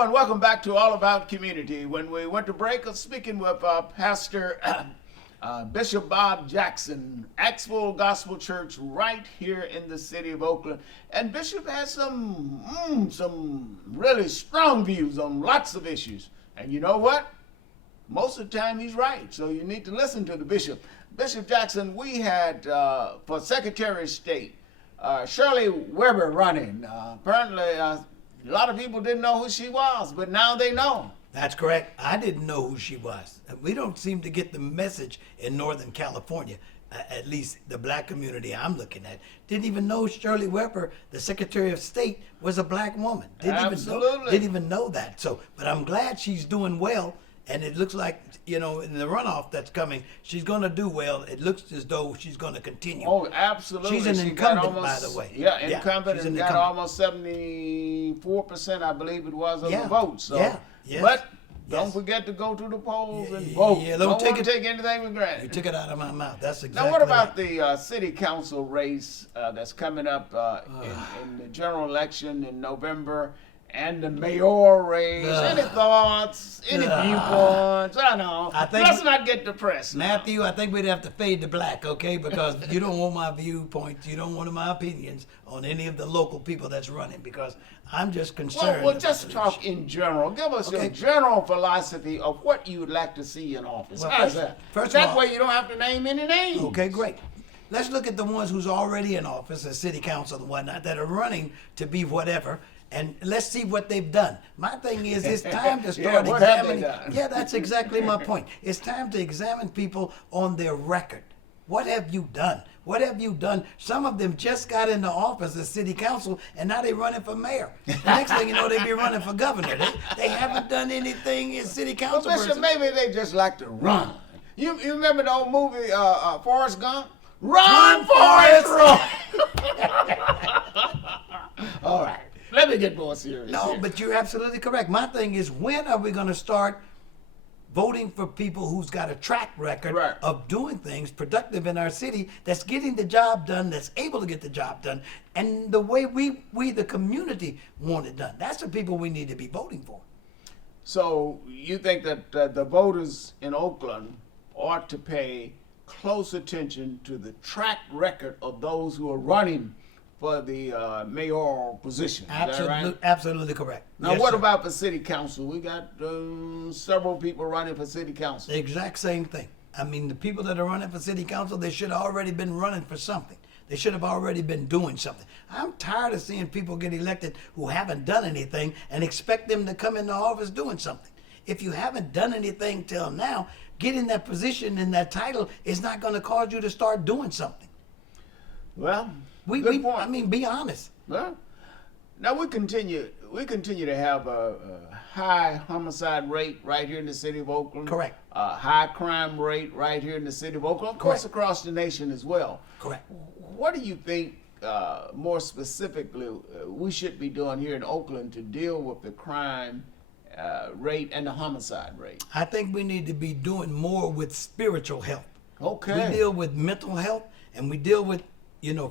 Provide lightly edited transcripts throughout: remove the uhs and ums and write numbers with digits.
Hello and welcome back to All About Community. When we went to break, I was speaking with Pastor Bishop Bob Jackson, Axel Gospel Church, right here in the city of Oakland. And Bishop has some really strong views on lots of issues. And you know what? Most of the time he's right. So you need to listen to the bishop. Bishop Jackson, we had for Secretary of State Shirley Weber running. Apparently, a lot of people didn't know who she was, but now they know. That's correct. I didn't know who she was. We don't seem to get the message in Northern California, at least the black community I'm looking at. Didn't even know Shirley Weber, the Secretary of State, was a black woman. Absolutely. Didn't even know that. So, but I'm glad she's doing well. And it looks like, in the runoff that's coming, she's going to do well. It looks as though she's going to continue. Oh, absolutely. She's an incumbent, by the way. Yeah, incumbent, she's and an got incumbent. almost 74%, I believe it was, of Yeah, the vote. So, yeah, yes, but don't yes. forget to go to the polls and vote. Yeah, don't take take anything for granted. You took it out of my mouth. That's exactly Now, what about right. the city council race that's coming up in the general election in November and the mayor race? Any thoughts? Any viewpoints? I know. Let's not get depressed. Matthew, I think we'd have to fade to black, okay? Because you don't want my viewpoints, you don't want my opinions on any of the local people that's running, because I'm just concerned. Well, just talk in general. Give us your general philosophy of what you would like to see in office. Well, How's that? first of That all- way you don't have to name any names. Okay, great. Let's look at the ones who's already in office, as city council and whatnot, that are running to be whatever, and let's see what they've done. My thing is, it's time to start what have they examining. done? Yeah, that's exactly my point. It's time to examine people on their record. What have you done? What have you done? Some of them just got into office as city council, and now they're running for mayor. The next thing you know, they be running for governor. They haven't done anything as city Well, council. Bishop, person. maybe they just like to run. You remember the old movie Forrest Gump? Run, Forrest, run! All right. Let me get more serious. No, here. but you're absolutely correct. My thing is, when are we going to start voting for people who's got a track record Right. of doing things productive in our city, that's getting the job done, that's able to get the job done, and the way we the community want it done? That's the people we need to be voting for. So you think that the voters in Oakland ought to pay close attention to the track record of those who are running for the mayoral position? Is that right? Absolutely correct. Now, Yes, what sir. about for city council? We got several people running for city council. The exact same thing. I mean, the people that are running for city council, they should have already been running for something. They should have already been doing something. I'm tired of seeing people get elected who haven't done anything and expect them to come into office doing something. If you haven't done anything till now, getting that position and that title is not going to cause you to start doing something. Well, good point. I mean, be honest. Well, now we continue to have a high homicide rate right here in the city of Oakland. Correct. A high crime rate right here in the city of Oakland. Of course, Correct. across the nation as well. Correct. What do you think, more specifically, we should be doing here in Oakland to deal with the crime rate and the homicide rate? I think we need to be doing more with spiritual health. Okay. We deal with mental health and we deal with,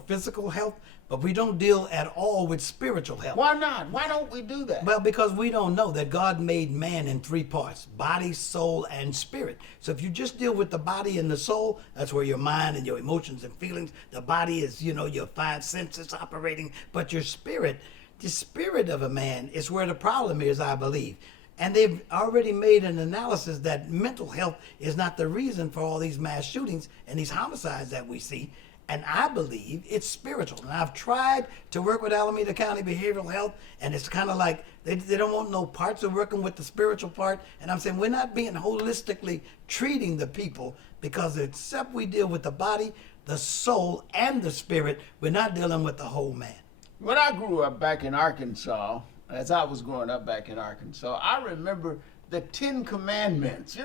physical health, but we don't deal at all with spiritual health. Why not? Why don't we do that? Well, because we don't know that God made man in three parts: body, soul, and spirit. So if you just deal with the body and the soul, that's where your mind and your emotions and feelings, the body is, your five senses operating, but your spirit, the spirit of a man is where the problem is, I believe. And they've already made an analysis that mental health is not the reason for all these mass shootings and these homicides that we see. And I believe it's spiritual. And I've tried to work with Alameda County Behavioral Health, and it's kind of like they don't want no parts of working with the spiritual part. And I'm saying we're not being holistically treating the people, because except we deal with the body, the soul, and the spirit, we're not dealing with the whole man. When I grew up back in Arkansas, as I was growing up back in Arkansas, I remember the Ten Commandments.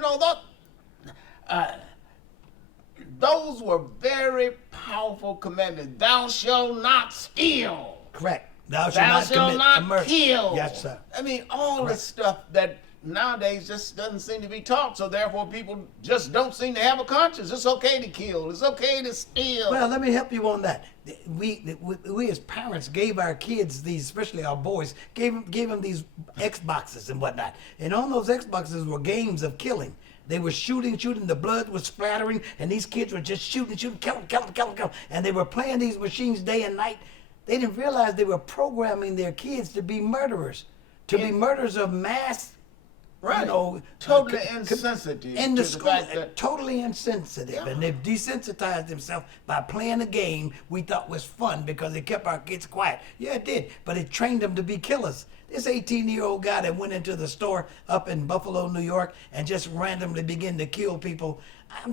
Those were very powerful commandments. Thou shalt not steal. Correct. Thou Thou shalt not shalt commit not murder. kill. Yes, sir. I mean, all the stuff that nowadays just doesn't seem to be taught. So therefore, people just don't seem to have a conscience. It's okay to kill. It's okay to steal. Well, let me help you on that. We as parents gave our kids these, especially our boys, gave them these Xboxes and whatnot. And on those Xboxes were games of killing. They were shooting, the blood was splattering, and these kids were just shooting, kill 'em. And they were playing these machines day and night. They didn't realize they were programming their kids to be murderers, be murderers of mass. Right. You know, totally insensitive in to the the school, fact that- totally insensitive, Yeah. and they've desensitized themselves by playing a game we thought was fun because it kept our kids quiet. Yeah, it did, but it trained them to be killers. This 18-year-old guy that went into the store up in Buffalo, New York, and just randomly began to kill people,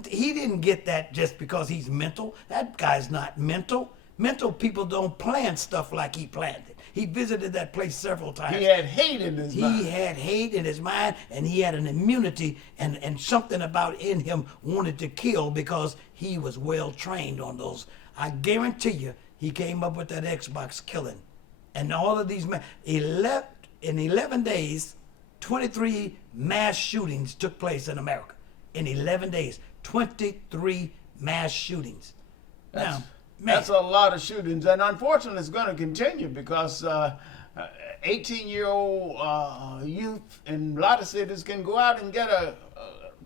he didn't get that just because he's mental. That guy's not mental. Mental people don't plan stuff like he planned it. He visited that place several times. He had hate in his mind. He had hate in his mind, and he had an immunity, and something about in him wanted to kill because he was well trained on those. I guarantee you, he came up with that Xbox killing. And all of these men, in 11 days, 23 mass shootings took place in America. In 11 days, 23 mass shootings. Now, man, That's a lot of shootings, and unfortunately, it's going to continue because 18-year-old youth in a lot of cities can go out and get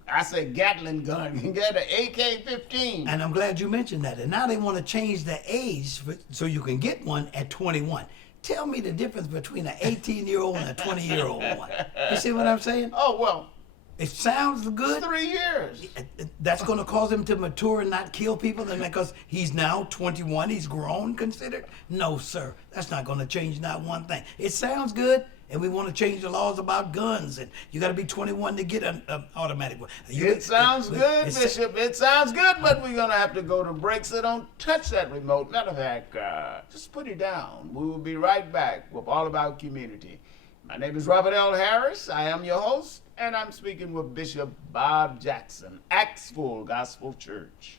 I say Gatling gun, can get an AK-15. and I'm glad you mentioned that. And now they want to change the age so you can get one at 21. Tell me the difference between an 18-year-old and a 20-year-old one. You see what I'm saying? Oh, well, It sounds good. 3 years. That's going to cause him to mature and not kill people, and because he's now 21, he's grown, considered? No, sir. That's not going to change not one thing. It sounds good, and we want to change the laws about guns, and you got to be 21 to get an automatic one. It sounds good, Bishop. It sounds good, but we're going to have to go to break, so don't touch that remote. Matter of fact, just put it down. We will be right back with All About Community. My name is Robert L. Harris. I am your host, and I'm speaking with Bishop Bob Jackson, Axel Gospel Church.